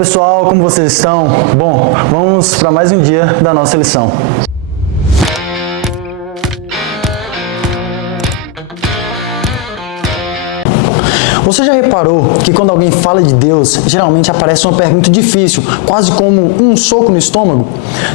pessoal, como vocês estão? Bom, vamos para mais um dia da nossa lição. Você já reparou que quando alguém fala de Deus, geralmente aparece uma pergunta difícil, quase como um soco no estômago?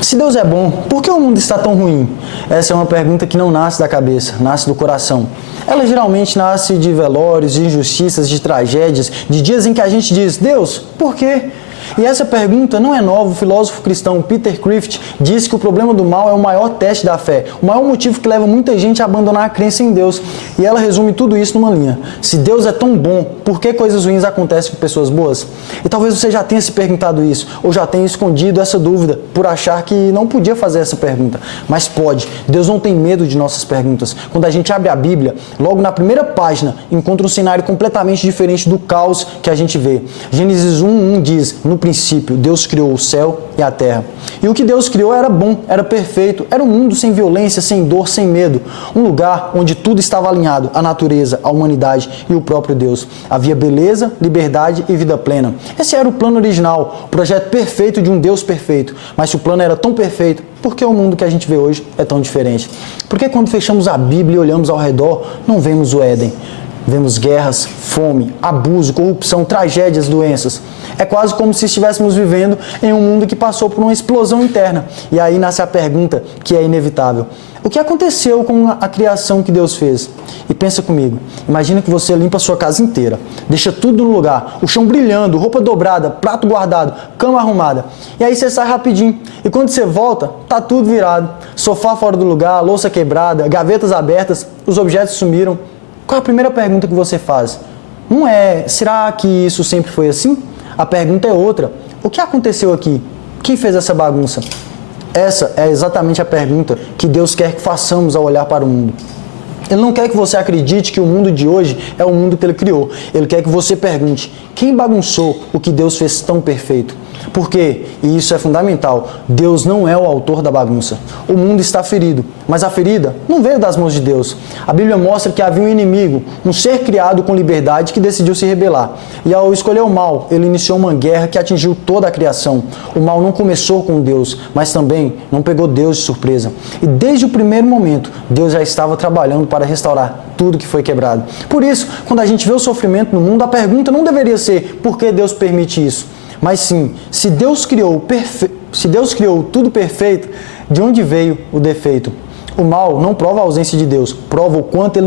Se Deus é bom, por que o mundo está tão ruim? Essa é uma pergunta que não nasce da cabeça, nasce do coração. Ela geralmente nasce de velórios, de injustiças, de tragédias, de dias em que a gente diz, Deus, por quê? E essa pergunta não é nova. O filósofo cristão Peter Kreeft disse que o problema do mal é o maior teste da fé, o maior motivo que leva muita gente a abandonar a crença em Deus. E ela resume tudo isso numa linha. Se Deus é tão bom, por que coisas ruins acontecem com pessoas boas? E talvez você já tenha se perguntado isso, ou já tenha escondido essa dúvida por achar que não podia fazer essa pergunta. Mas pode. Deus não tem medo de nossas perguntas. Quando a gente abre a Bíblia, logo na primeira página, encontra um cenário completamente diferente do caos que a gente vê. Gênesis 1:1 diz, no princípio, Deus criou o céu e a terra. E o que Deus criou era bom, era perfeito, era um mundo sem violência, sem dor, sem medo. Um lugar onde tudo estava alinhado, a natureza, a humanidade e o próprio Deus. Havia beleza, liberdade e vida plena. Esse era o plano original, o projeto perfeito de um Deus perfeito. Mas se o plano era tão perfeito, por que o mundo que a gente vê hoje é tão diferente? Porque quando fechamos a Bíblia e olhamos ao redor, não vemos o Éden. Vemos guerras, fome, abuso, corrupção, tragédias, doenças. É quase como se estivéssemos vivendo em um mundo que passou por uma explosão interna. E aí nasce a pergunta que é inevitável. O que aconteceu com a criação que Deus fez? E pensa comigo, imagina que você limpa a sua casa inteira, deixa tudo no lugar, o chão brilhando, roupa dobrada, prato guardado, cama arrumada. E aí você sai rapidinho. E quando você volta, tá tudo virado. Sofá fora do lugar, louça quebrada, gavetas abertas, os objetos sumiram. Qual a primeira pergunta que você faz? Não é, será que isso sempre foi assim? A pergunta é outra. O que aconteceu aqui? Quem fez essa bagunça? Essa é exatamente a pergunta que Deus quer que façamos ao olhar para o mundo. Ele não quer que você acredite que o mundo de hoje é o mundo que Ele criou. Ele quer que você pergunte, quem bagunçou o que Deus fez tão perfeito? Por quê? E isso é fundamental. Deus não é o autor da bagunça. O mundo está ferido, mas a ferida não veio das mãos de Deus. A Bíblia mostra que havia um inimigo, um ser criado com liberdade que decidiu se rebelar. E ao escolher o mal, ele iniciou uma guerra que atingiu toda a criação. O mal não começou com Deus, mas também não pegou Deus de surpresa. E desde o primeiro momento, Deus já estava trabalhando para restaurar tudo que foi quebrado. Por isso, quando a gente vê o sofrimento no mundo, a pergunta não deveria ser por que Deus permite isso? Mas sim, se Deus criou tudo perfeito, de onde veio o defeito? O mal não prova a ausência de Deus, prova o quanto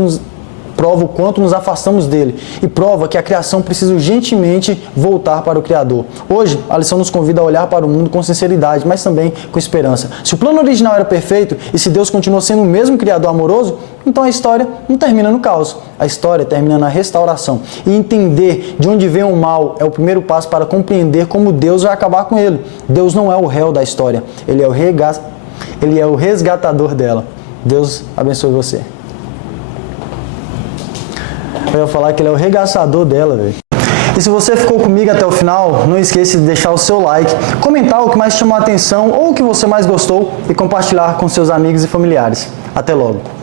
nos afastamos dele e prova que a criação precisa urgentemente voltar para o Criador. Hoje, a lição nos convida a olhar para o mundo com sinceridade, mas também com esperança. Se o plano original era perfeito e se Deus continua sendo o mesmo Criador amoroso, então a história não termina no caos. A história termina na restauração. E entender de onde vem o mal é o primeiro passo para compreender como Deus vai acabar com ele. Deus não é o réu da história, Ele é o resgatador dela. Deus abençoe você. Eu ia falar que ele é o regaçador dela, velho. E se você ficou comigo até o final, não esqueça de deixar o seu like, comentar o que mais chamou a atenção ou o que você mais gostou e compartilhar com seus amigos e familiares. Até logo!